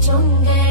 chonge.